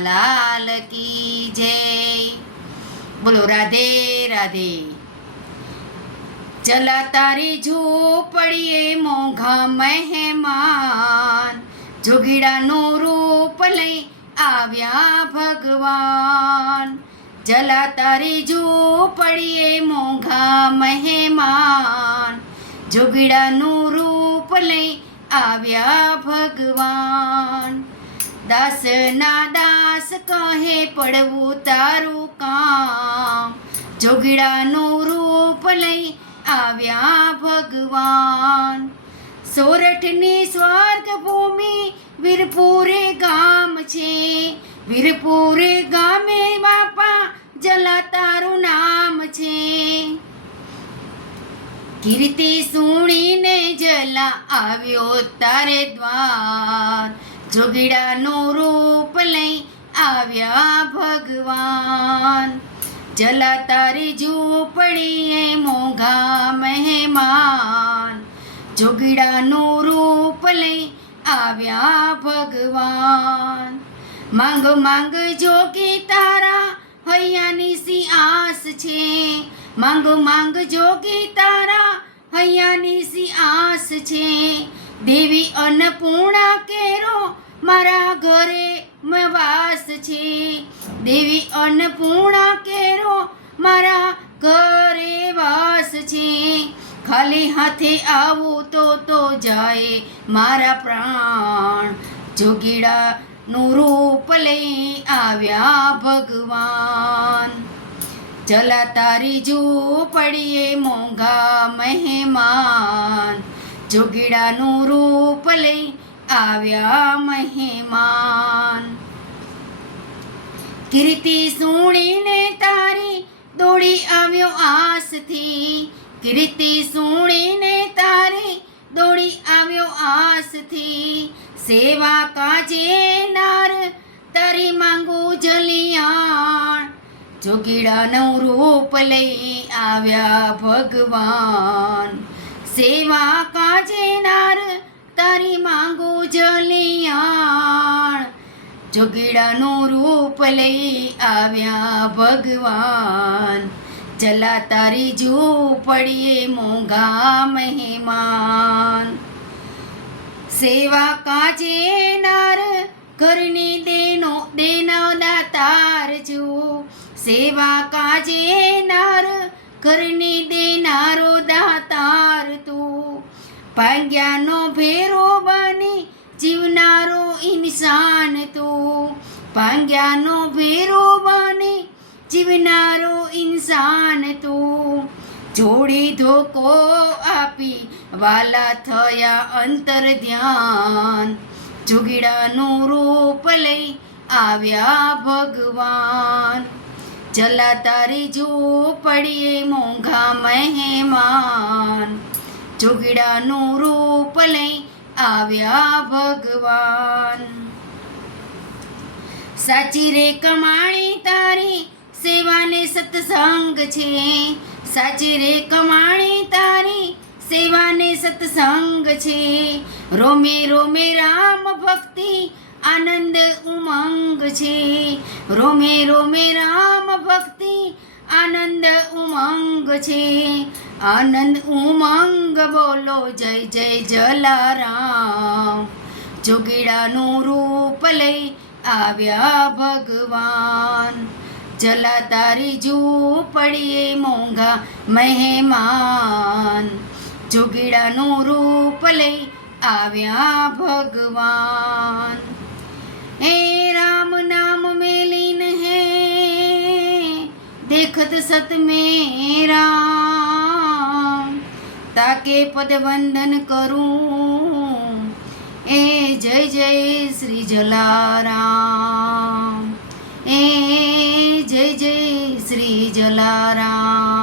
લાલ કી જય। બોલો રાધે રાધે। ચલા તારી ઝૂંપડીએ મોંઘા મહેમાન, જોગીડાનું રૂપ લઈ આવ્યા ભગવાન। ચલા તારી ઝૂંપડીએ મોંઘા મહેમાન, જોગીડાનું રૂપ લઈ આવ્યા ભગવાન। દાસના દાસ કહે પડવું તારું કામ, જોગીડાનું રૂપ લઈ આવ્યા ભગવાન। સોરઠની સ્વર્ગ ભૂમિ વીરપુરે ગામ છે, વીરપુરે ગામે બાપા જલા તારું નામ છે। કીર્તિ સુણીને જલા આવ્યો તારે દ્વાર, જોગીડાનું રૂપ લઈ આવ્યા ભગવાન। જલા તારી ઝૂંપડીએ મોંઘા મહેમાન, જોગીડાનું રૂપ લઈ આવ્યા ભગવાન। માંગ માંગ જોગી તારા હૈયાની સી આસ છે, માંગ માંગ જોગી તારા હૈયાની સી આસ છે। દેવી અન્નપૂર્ણા કેરો મારા ઘરે વાસ છે, દેવી અન્નપૂર્ણા કેરો મારા ઘરે વાસ છે। ખાલી હાથે આવું તો જાય મારા પ્રાણ, જોગીડાનું રૂપ લઈ આવ્યા ભગવાન। ચલા તારી ઝૂંપડીએ મોંઘા મહેમાન, જોગીડાનું રૂપ લઈ આવ્યા મહેમાન। કીર્તિ સુણીને તારી દોડી આવ્યો આસથી, કીર્તિ સુણીને તારી દોડી આવ્યો આસથી। સેવા કાજે નાર તારી માંગુ જલિયાણ, જોગીડાનું રૂપ લઈ આવ્યા ભગવાન। સેવા કાજે નાર તારી માંગુ જલિયાણ, જોગીડાનું રૂપ લઈ આવ્યા ભગવાન। ચલા તારી ઝૂંપડીએ મોંઘા મહેમાન, સેવા કાજે નાર ઘરની દેનો દાતાર જો, સેવા કાજે નાર ઘરની દેનારો દાતાર તું। ભાગ્યાનો ભેરો બની જીવનારો ઇન્સાન તું, ભાગ્યાનો ભેરો બની જીવનારો ઇન્સાન તું। જોડી ધોકો આપી વાલા થયા અંતર ધ્યાન, જોગીડાનું રૂપ લઈ આવ્યા ભગવાન। ચલા તારી ઝૂંપડીએ મોંઘા મહેમાન, જોગીડાનું રૂપ લઈ આવ્યા ભગવાન। સાચી રે કમાણી તારી સેવાને સત્સંગ છે, સાચી રે કમાણી તારી સેવાને સત્સંગ છે। રોમે રોમે રામ ભક્તિ આનંદ ઉમંગ છે, રોમે રોમે રામ ભક્તિ આનંદ ઉમંગ છે। આનંદ ઉમંગ બોલો જય જય જલારામ, જોગીડાનું રૂપ લઈ આવ્યા ભગવાન। જલા તારી ઝૂંપડીએ મોંઘા મહેમાન, જોગીડાનું રૂપ લઈ આવ્યા ભગવાન। હે રામ નામ में लीन है देखत सत मेरा, ताके पद वंदन करूं ए जय जय श्री जलाराम, ए जय जय श्री जलाराम।